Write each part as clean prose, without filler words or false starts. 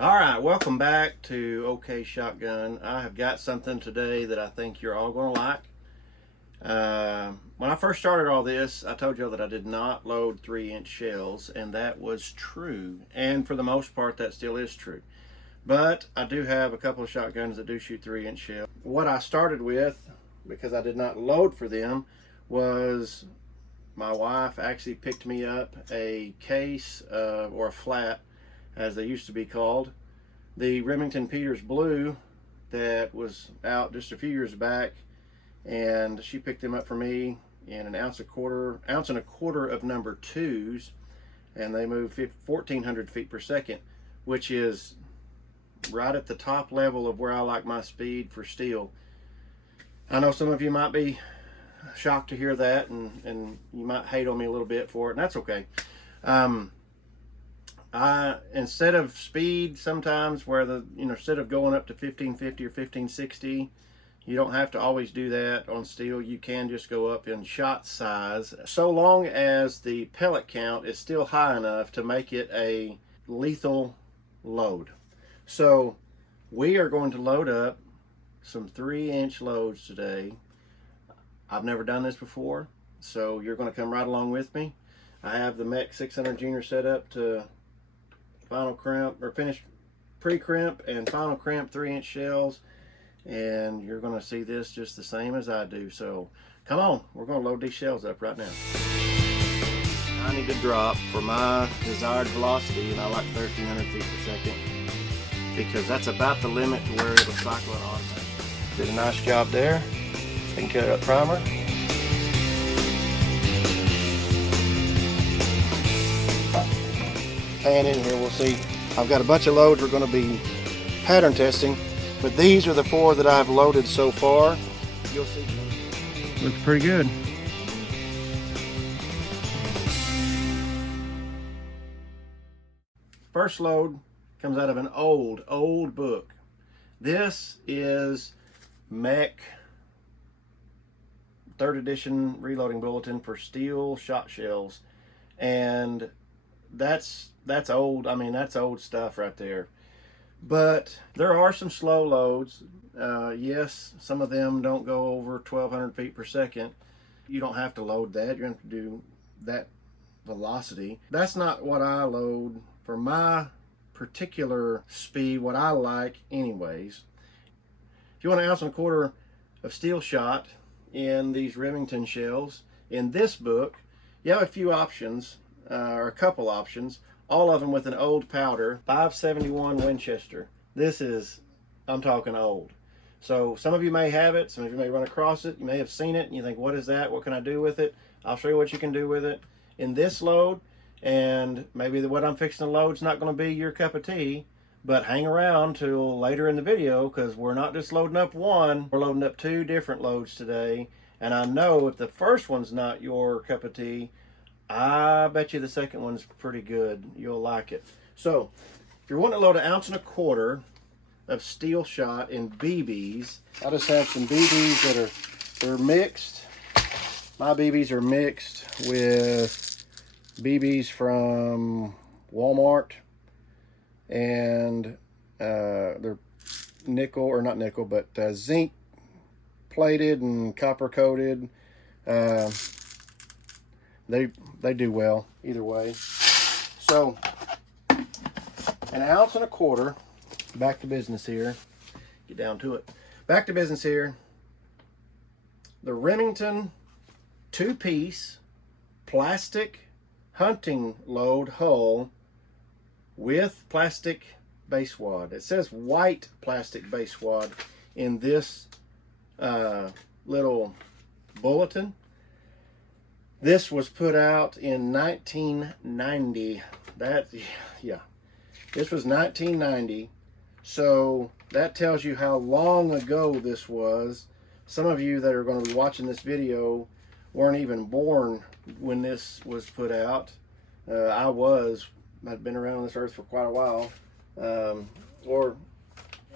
All right, welcome back to OK Shotgun. I have got something today that I think you're all going to like. When I first started all this, I told you that I did not load 3-inch shells, and that was true. And for the most part, that still is true. But I do have a couple of shotguns that do shoot 3-inch shells. What I started with, because I did not load for them, was my wife actually picked me up a case or a flat, as they used to be called, the Remington Peters Blue that was out just a few years back, and she picked them up for me in an ounce and a quarter of number 2s, and they move 1,400 feet per second, which is right at the top level of where I like my speed for steel. I know some of you might be shocked to hear that, and you might hate on me a little bit for it, and that's okay. Instead of speed, sometimes where instead of going up to 1550 or 1560, you don't have to always do that on steel. You can just go up in shot size, so long as the pellet count is still high enough to make it a lethal load. So we are going to load up some 3-inch loads today. I've never done this before, so you're going to come right along with me. I have the Mech 600 Junior set up to final crimp, or finished pre-crimp and final crimp 3-inch shells, and you're going to see this just the same as I do. So come on, we're going to load these shells up right now. I need to drop for my desired velocity, and I like 1,300 feet per second because that's about the limit to where it'll cycle it on. Did a nice job there. And cut up primer. And in here we'll see, I've got a bunch of loads we're going to be pattern testing, but these are the 4 that I've loaded so far. You'll see. Looks pretty good. First load comes out of an old book. This is Mech 3rd edition reloading bulletin for steel shot shells, and that's old. I mean, that's old stuff right there. But there are some slow loads. Yes, some of them don't go over 1,200 feet per second. You don't have to load that. You don't have to do that velocity. That's not what I load for my particular speed, what I like anyways. If you want 1.25 ounces of steel shot in these Remington shells, in this book, you have a few options, or a couple options, all of them with an old powder, 571 Winchester. This is, I'm talking old. So some of you may have it, some of you may run across it, you may have seen it, and you think, what is that? What can I do with it? I'll show you what you can do with it in this load, and maybe what I'm fixing to load is not going to be your cup of tea, but hang around till later in the video, because we're not just loading up one, we're loading up 2 different loads today. And I know if the first one's not your cup of tea, I bet you the second one's pretty good. You'll like it. So if you're wanting to load 1.25 ounces of steel shot in BBs, I just have some BBs that they're mixed. My BBs are mixed with BBs from Walmart, and they're nickel, or not nickel, but zinc plated and copper coated. They do well either way. So 1.25 ounces, back to business here. Get down to it. Back to business here. The Remington 2-piece plastic hunting load hull with plastic base wad. It says white plastic base wad in this little bulletin. This was put out in 1990. This was 1990. So that tells you how long ago this was. Some of you that are going to be watching this video weren't even born when this was put out. I'd been around on this earth for quite a while, or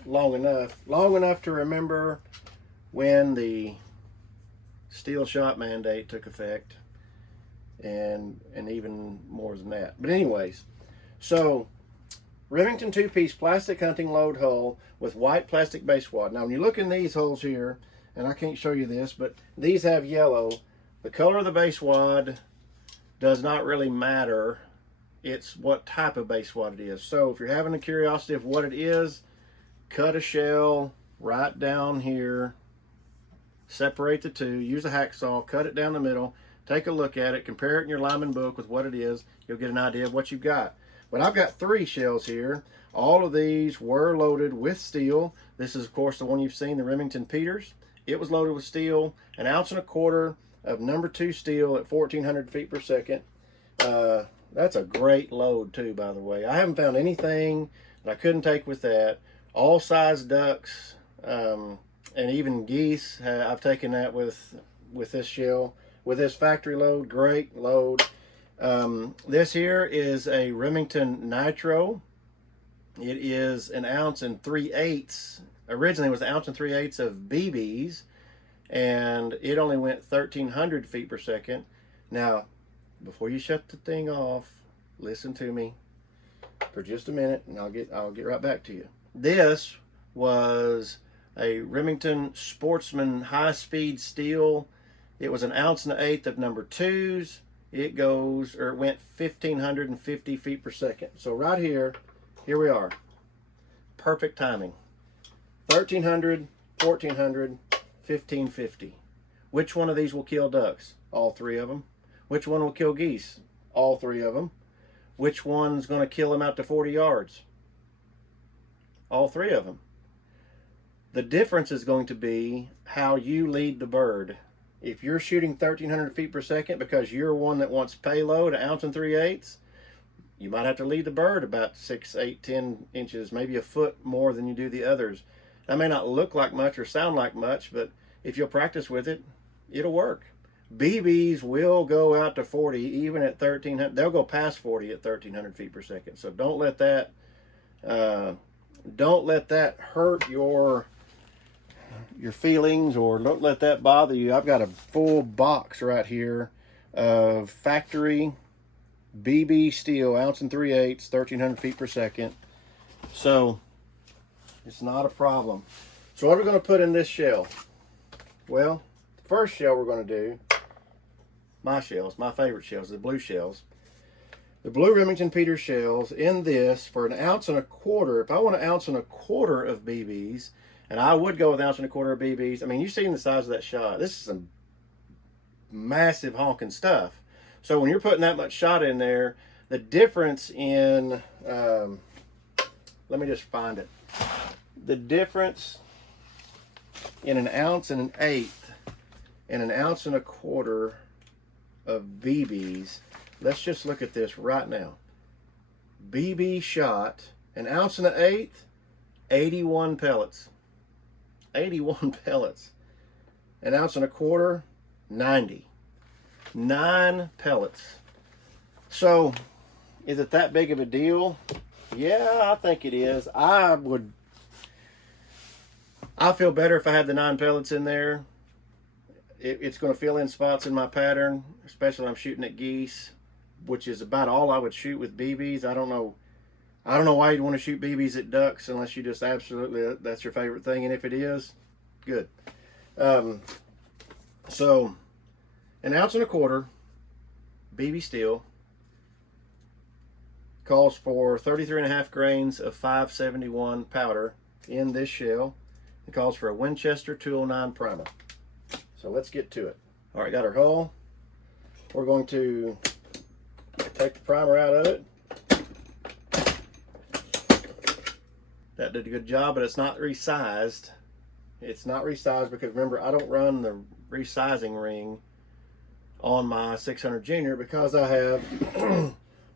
long enough to remember when the steel shot mandate took effect, and even more than that. But anyways, so Remington 2-piece plastic hunting load hull with white plastic base wad. Now when you look in these holes here, and I can't show you this, but these have yellow. The color of the base wad does not really matter. It's what type of base wad it is. So if you're having a curiosity of what it is, cut a shell right down here, separate the two, use a hacksaw, cut it down the middle, take a look at it, compare it in your lineman book with what it is. You'll get an idea of what you've got. But I've got 3 shells here. All of these were loaded with steel. This is, of course, the one you've seen, the Remington Peters. It was loaded with steel, 1 1/4 ounce of number 2 steel at 1,400 feet per second. That's a great load, too, by the way. I haven't found anything that I couldn't take with that. All size ducks and even geese, I've taken that with this shell. With this factory load, great load. This here is a Remington Nitro. It is 1 3/8 ounces. Originally it was 1 3/8 ounces of BBs, and it only went 1,300 feet per second. Now, before you shut the thing off, listen to me for just a minute, and I'll get right back to you. This was a Remington Sportsman high-speed steel. It was 1 1/8 ounces of number 2s. It went 1,550 feet per second. So right here we are. Perfect timing. 1,300, 1,400, 1,550. Which one of these will kill ducks? All 3 of them. Which one will kill geese? All 3 of them. Which one's going to kill them out to 40 yards? All 3 of them. The difference is going to be how you lead the bird. If you're shooting 1,300 feet per second because you're one that wants payload 1 3/8 ounces, you might have to lead the bird about 6, 8, 10 inches, maybe a foot more than you do the others. That may not look like much or sound like much, but if you'll practice with it, it'll work. BBs will go out to 40 even at 1,300. They'll go past 40 at 1,300 feet per second. So don't let that hurt your feelings, or don't let that bother you. I've got a full box right here of factory BB steel, 1 3/8 ounces, 1,300 feet per second. So it's not a problem. So what are we going to put in this shell? Well, the first shell we're going to do, my favorite shells, the blue shells. The blue Remington Peters shells in this for 1 1/4 ounces. If I want 1 1/4 ounces of BBs, and I would go with 1 1/4 ounces of BBs. I mean, you've seen the size of that shot. This is some massive honking stuff. So when you're putting that much shot in there, the difference in, let me just find it. The difference in 1 1/8 ounces and 1 1/4 ounces of BBs, let's just look at this right now. BB shot, 1 1/8 ounces, 81 pellets. 81 pellets. 1 1/4 ounces, 90. 9 pellets. So, is it that big of a deal? Yeah, I think it is. I feel better if I had the 9 pellets in there. It's going to fill in spots in my pattern, especially when I'm shooting at geese, which is about all I would shoot with BBs. I don't know why you'd want to shoot BBs at ducks unless you just absolutely, that's your favorite thing. And if it is, good. So 1 1/4 ounces BB steel calls for 33.5 grains of 571 powder in this shell. It calls for a Winchester 209 primer. So let's get to it. All right, got our hull. We're going to take the primer out of it. That did a good job, but it's not resized. It's not resized because remember, I don't run the resizing ring on my 600 Junior because I have,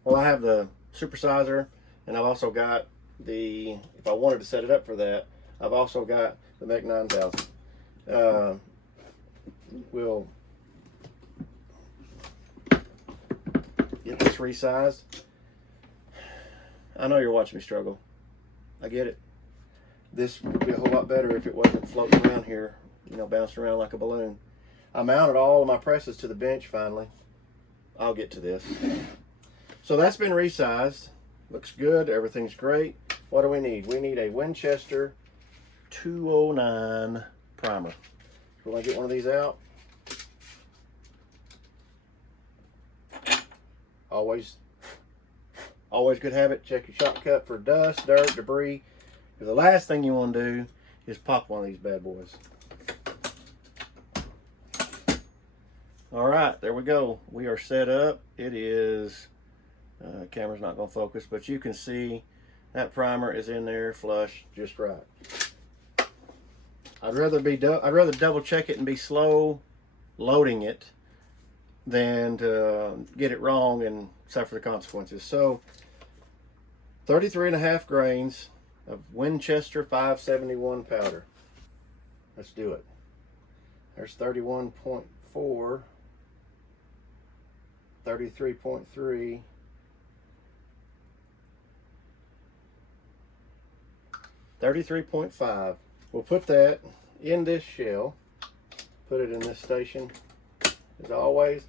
well, I have the supersizer, and I've also got the, if I wanted to set it up for that, I've also got the Mech 9000. We'll get this resized. I know you're watching me struggle. I get it. This would be a whole lot better if it wasn't floating around here, you know, bouncing around like a balloon. I mounted all of my presses to the bench finally. I'll get to this. So that's been resized. Looks good. Everything's great. What do we need? We need a Winchester 209 primer. We're going to get one of these out. Always good habit. Check your shot cup for dust, dirt, debris. The last thing you want to do is pop one of these bad boys. All right, there we go. We are set up. It is, camera's not going to focus, but you can see that primer is in there flush just right. I'd rather double check it and be slow loading it than to get it wrong and suffer the consequences. So 33.5 grains of Winchester 571 powder. Let's do it. There's 31.4, 33.3, 33.5. We'll put that in this shell, put it in this station as always.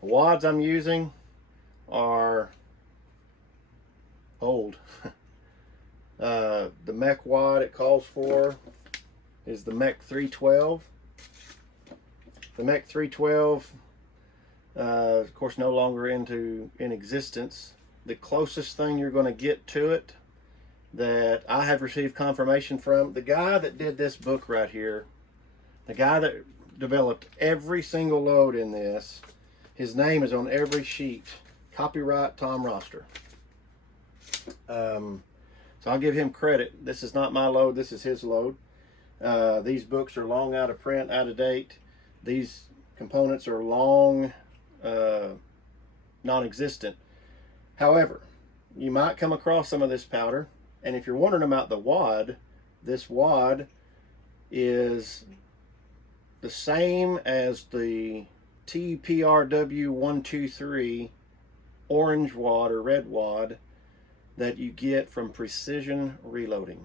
The wads I'm using are old. The mech wad it calls for is the mech 312. The mech 312, of course, no longer in existence. The closest thing you're going to get to it that I have received confirmation from, the guy that did this book right here, the guy that developed every single load in this, his name is on every sheet. Copyright Tom Roster. So I'll give him credit. This is not my load, this is his load. These books are long out of print, out of date. These components are long non-existent. However, you might come across some of this powder, and if you're wondering about the wad, this wad is the same as the TPRW 123 orange wad or red wad that you get from Precision Reloading.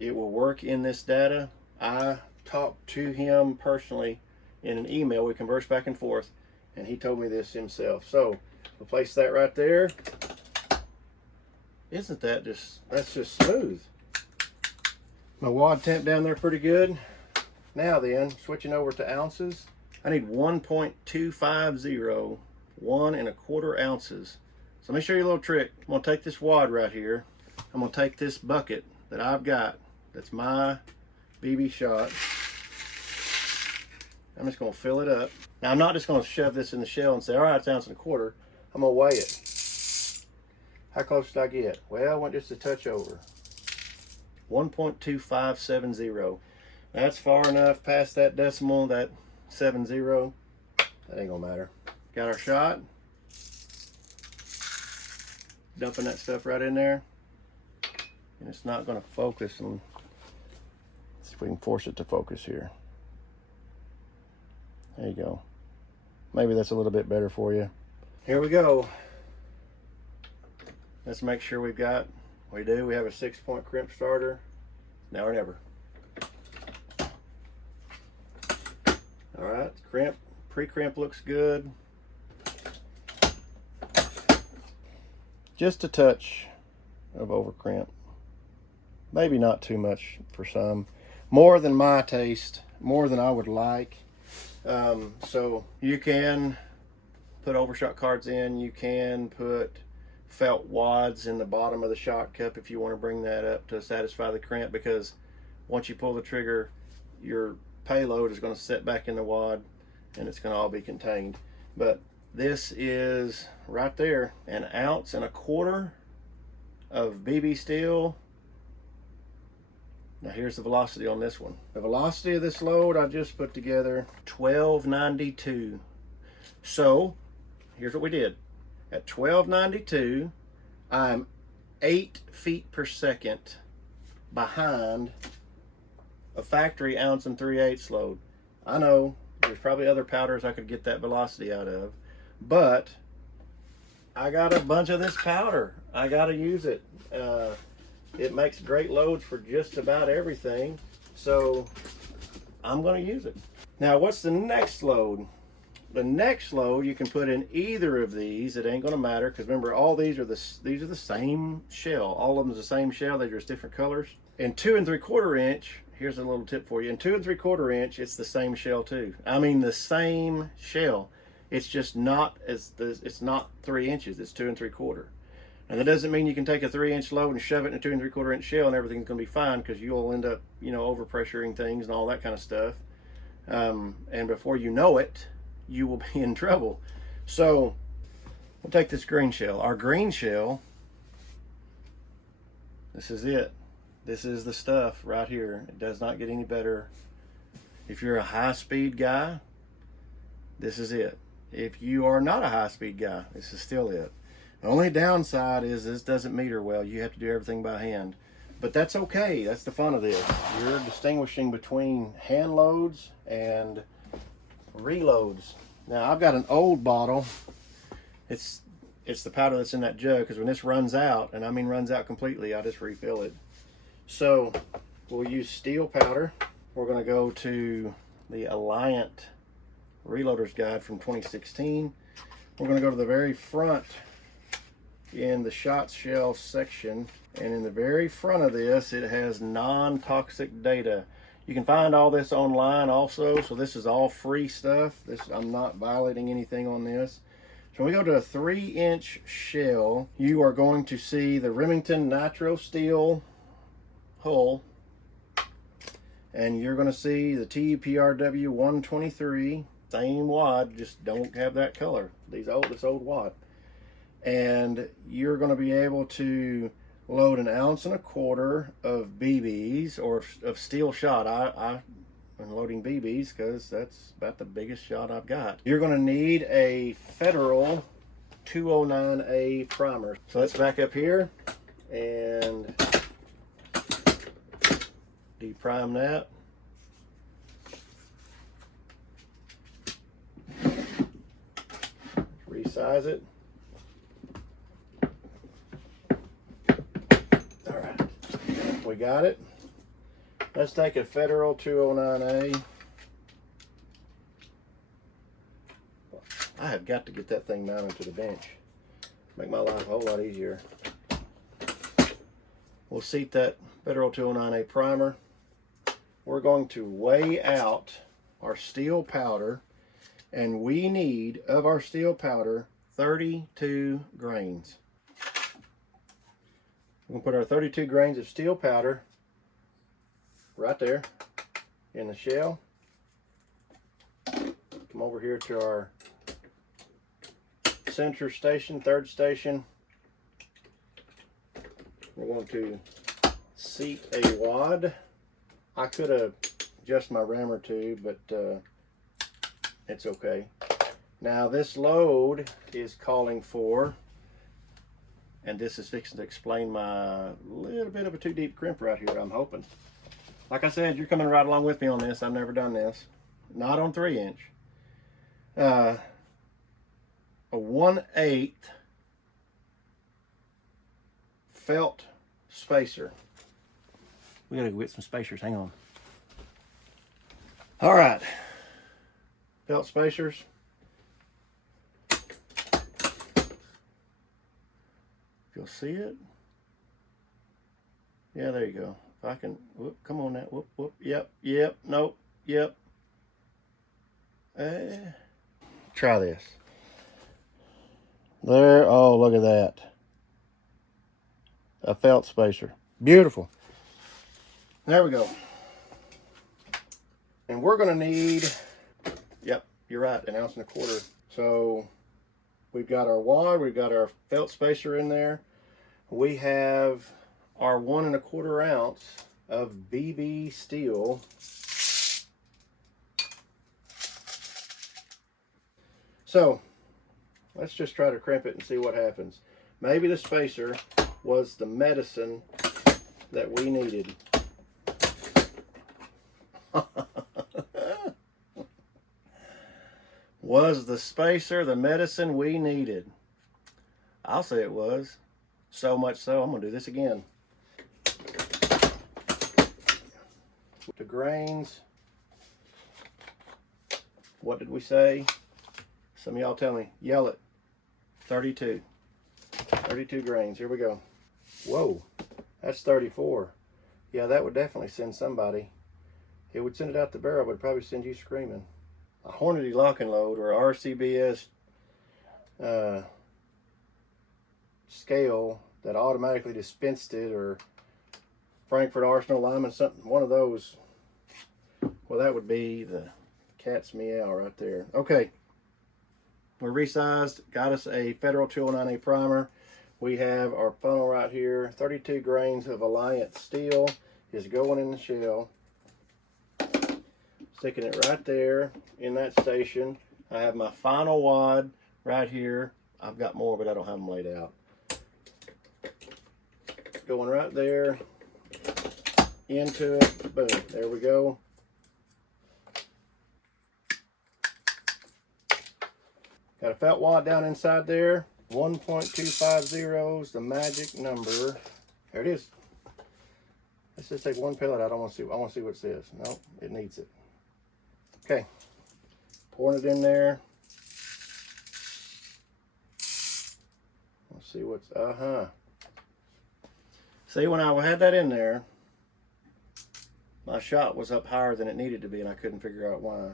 It will work in this data. I talked to him personally in an email. We conversed back and forth, and he told me this himself. So we'll place that right there. Isn't that that's just smooth. My wad temp down there pretty good. Now then, switching over to ounces. I need 1.250, 1¼ ounces. So let me show you a little trick. I'm gonna take this wad right here. I'm gonna take this bucket that I've got, that's my BB shot. I'm just gonna fill it up. Now I'm not just gonna shove this in the shell and say, all right, it's 1¼ ounce. I'm gonna weigh it. How close did I get? Well, I went just a touch over. 1.2570. That's far enough past that decimal, that 70. That ain't gonna matter. Got our shot. Dumping that stuff right in there. And it's not gonna focus. And let's see if we can force it to focus here. There you go. Maybe that's a little bit better for you. Here we go. Let's make sure we have a 6-point crimp starter. Now or never. All right, crimp, pre-crimp looks good. Just a touch of over crimp. Maybe not too much for some. More than my taste, more than I would like. So you can put overshot cards in, you can put felt wads in the bottom of the shot cup if you want to bring that up to satisfy the crimp, because once you pull the trigger, your payload is going to sit back in the wad and it's going to all be contained. But this is right there, 1¼ ounce of BB steel. Now here's the velocity on this one. The velocity of this load I just put together, 1292. So here's what we did. At 1292, I'm 8 feet per second behind a factory 1 3/8 load. I know there's probably other powders I could get that velocity out of, but I got a bunch of this powder. I got to use it. It makes great loads for just about everything, so I'm going to use it. Now, what's the next load? the next load you can put in either of these. It ain't gonna matter, because remember, all these are the same shell. All of them is the same shell. They're just different colors. In 2 3/4 inch, here's a little tip for you. In 2 3/4 inch, it's the same shell too. I mean the same shell. It's just not it's not 3 inches. It's 2 3/4. And that doesn't mean you can take a 3-inch load and shove it in a 2 3/4 inch shell and everything's gonna be fine, because you'll end up, you know, overpressuring things and all that kind of stuff. And before you know it, you will be in trouble. So we'll take this green shell. Our green shell, this is it. This is the stuff right here. It does not get any better. If you're a high-speed guy, this is it. If you are not a high-speed guy, this is still it. The only downside is this doesn't meter well. You have to do everything by hand. But that's okay. That's the fun of this. You're distinguishing between hand loads and reloads. Now, I've got an old bottle. It's the powder that's in that jug, because when this runs out, and I mean runs out completely, I just refill it. So we'll use steel powder. We're going to go to the Alliant Reloader's Guide from 2016. We're going to go to the very front in the shot shell section, and in the very front of this, it has non-toxic data. You can find all this online also, so this is all free stuff. I'm not violating anything on this. So when we go to a 3-inch shell, you are going to see the Remington nitro steel hull, and you're going to see the TPRW 123, same wad, just don't have that color. This old wad. And you're going to be able to load 1 1/4 ounce of BBs, or of steel shot. I'm loading BBs because that's about the biggest shot I've got. You're going to need a Federal 209A primer. So let's back up here and deprime that. Resize it. All right, we got it. Let's take a Federal 209A. I have got to get that thing mounted to the bench. Make my life a whole lot easier. We'll seat that Federal 209A primer. We're going to weigh out our steel powder, and we need, of our steel powder, 32 grains. We're going to put our 32 grains of steel powder right there in the shell. Come over here to our center station, third station. We're going to seat a wad. I could have adjusted my rammer too, but it's okay. Now this load is calling for, and this is fixing to explain my little bit of a too deep crimp right here, I'm hoping. Like I said, you're coming right along with me on this. I've never done this. Not on 3-inch. A 1/8 felt spacer. We gotta go get some spacers, hang on. All right, felt spacers. You'll see it. Yeah, there you go. If I can, whoop, come on now, whoop, whoop, yep, nope, yep. Try this. There, oh, look at that. A felt spacer. Beautiful. There we go. And we're gonna need, yep, you're right, 1 1/4 ounces. So we've got our wad, we've got our felt spacer in there. We have our 1 1/4 ounce of BB steel. So let's just try to crimp it and see what happens. Maybe the spacer was the medicine that we needed. Was the spacer the medicine we needed? I'll say it was. So much so, I'm going to do this again. The grains. What did we say? Some of y'all tell me, yell it. 32. 32 grains. Here we go. Whoa, that's 34. Yeah, that would definitely send somebody. It would send it out the barrel, but it'd probably send you screaming. A Hornady lock and load, or RCBS scale that automatically dispensed it, or Frankfurt Arsenal Lyman, something, one of those. Well, that would be the cat's meow right there. Okay, we're resized, got us a Federal 209A primer. We have our funnel right here. 32 grains of Alliance steel is going in the shell. Sticking it right there in that station. I have my final wad right here. I've got more, but I don't have them laid out. Going right there into it. Boom, there we go. Got a felt wad down inside there. 1.250 is the magic number. There it is. Let's just take one pellet out. I want to see what it says. Nope, it needs it. Okay, pouring it in there. Let's see what's, See, when I had that in there, my shot was up higher than it needed to be, and I couldn't figure out why.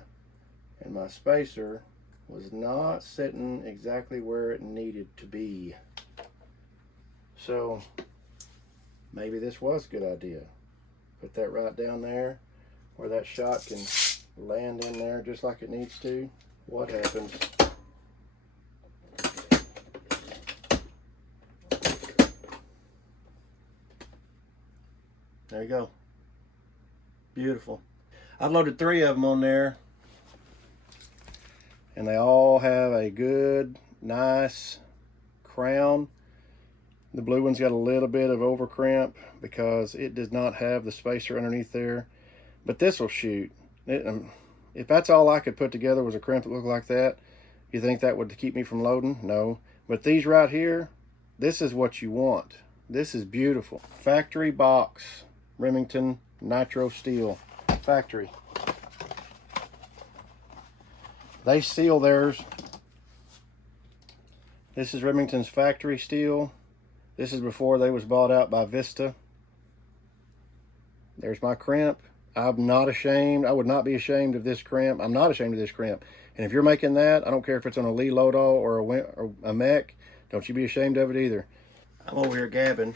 And my spacer was not sitting exactly where it needed to be. So maybe this was a good idea. Put that right down there where that shot can land in there just like it needs to. What happens? There you go. Beautiful. I've loaded 3 of them on there, and they all have a good, nice crown. The blue one's got a little bit of over crimp because it does not have the spacer underneath there, but this will shoot. If that's all I could put together was a crimp that looked like that, you think that would keep me from loading? No. But these right here, this is what you want. This is beautiful. Factory box, Remington nitro steel. Factory. They seal theirs. This is Remington's factory steel. This is before they was bought out by Vista. There's my crimp. I'm not ashamed. I would not be ashamed of this crimp. I'm not ashamed of this crimp. And if you're making that, I don't care if it's on a Lee Lodahl or a mech, don't you be ashamed of it either. I'm over here gabbing.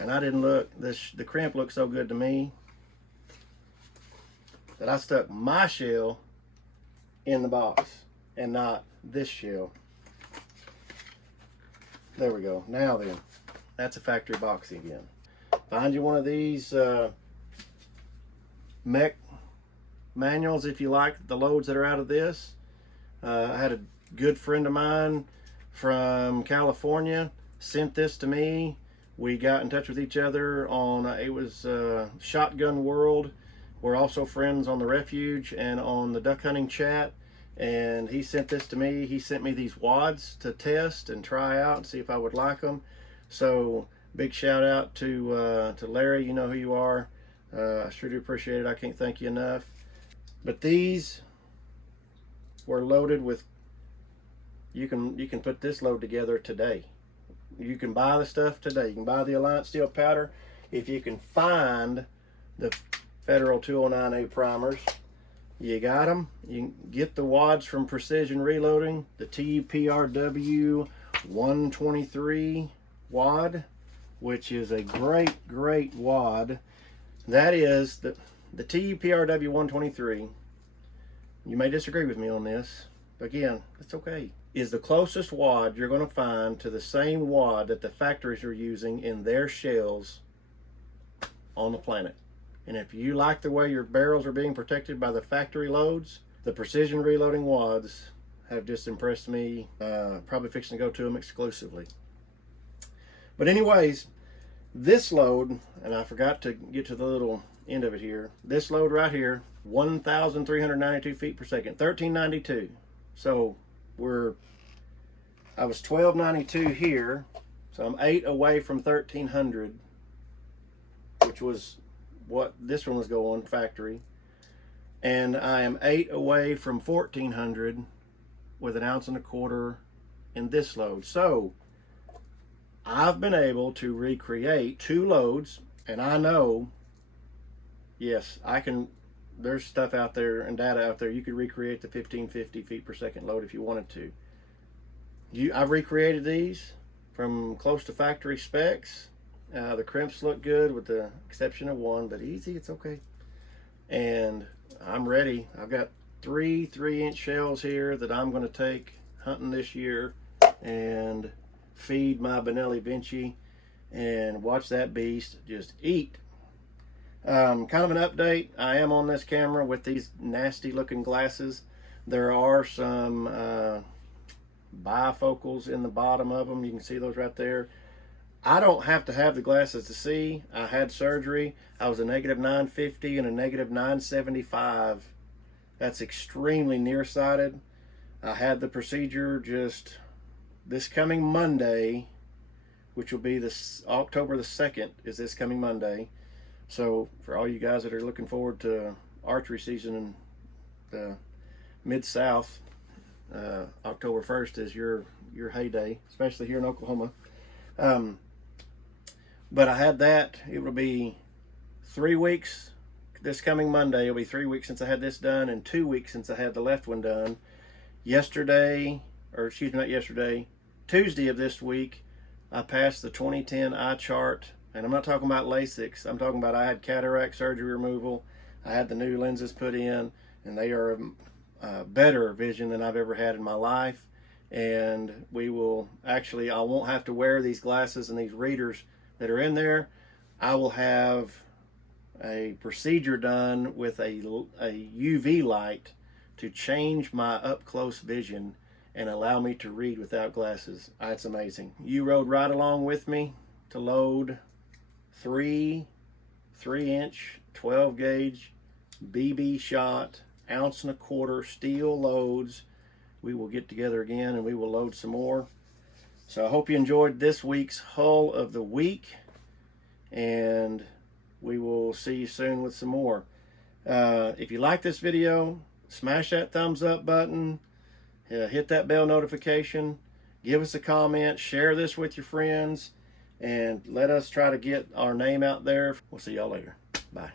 And I didn't look, the crimp looked so good to me that I stuck my shell in the box and not this shell. There we go. Now then, that's a factory box again. Find you one of these mech manuals if you like the loads that are out of this. I had a good friend of mine from California sent this to me. We got in touch with each other on, it was Shotgun World. We're also friends on the Refuge and on the duck hunting chat. And he sent this to me. He sent me these wads to test and try out and see if I would like them. So big shout out to Larry. You know who you are. I sure do appreciate it. I can't thank you enough. But these were loaded with, you can put this load together today. You can buy the stuff today. You can buy the Alliance steel powder. If you can find the Federal 209A primers, you got them. You can get the wads from Precision Reloading, the TPRW 123 wad, which is a great wad. That is the TPRW 123. You may disagree with me on this, but again, it's okay. Is the closest wad you're going to find to the same wad that the factories are using in their shells on the planet. And if you like the way your barrels are being protected by the factory loads, the Precision Reloading wads have just impressed me. Probably fixing to go to them exclusively. But anyways, this load, and I forgot to get to the little end of it here. This load right here, 1,392 feet per second, 1392. So I was 1292 here, so I'm 8 away from 1300, which was what this one was going factory. and I am 8 away from 1400 with 1.25 ounces in this load. So I've been able to recreate 2 loads, and I know, yes, I can. There's stuff out there and data out there. You could recreate the 1550 feet per second load if you wanted to. I've recreated these from close to factory specs. The crimps look good with the exception of one, but easy, it's okay. And I'm ready. I've got 3 3-inch shells here that I'm going to take hunting this year and feed my Benelli Vinci and watch that beast just eat. Kind of an update. I am on this camera with these nasty looking glasses. There are some bifocals in the bottom of them. You can see those right there. I don't have to have the glasses to see. I had surgery. I was a -950 and a -975. That's extremely nearsighted. I had the procedure just this coming Monday, which will be this October the 2nd is this coming Monday. So for all you guys that are looking forward to archery season in the Mid-South, October 1st is your heyday, especially here in Oklahoma. But I had that. It will be 3 weeks. This coming Monday, it'll be 3 weeks since I had this done and 2 weeks since I had the left one done. Yesterday, or excuse me, not yesterday, Tuesday of this week, I passed the 2010 eye chart. And I'm not talking about LASIK. I'm talking about I had cataract surgery removal. I had the new lenses put in, and they are better vision than I've ever had in my life. And we will actually, I won't have to wear these glasses and these readers that are in there. I will have a procedure done with a UV light to change my up close vision and allow me to read without glasses. It's amazing. You rode right along with me to load 3 3-inch 12 gauge BB shot 1.25 ounce steel loads. We will get together again and we will load some more. So I hope you enjoyed this week's hull of the week, and we will see you soon with some more. If you like this video, smash that thumbs up button, hit that bell notification, give us a comment, share this with your friends, and let us try to get our name out there. We'll see y'all later. Bye.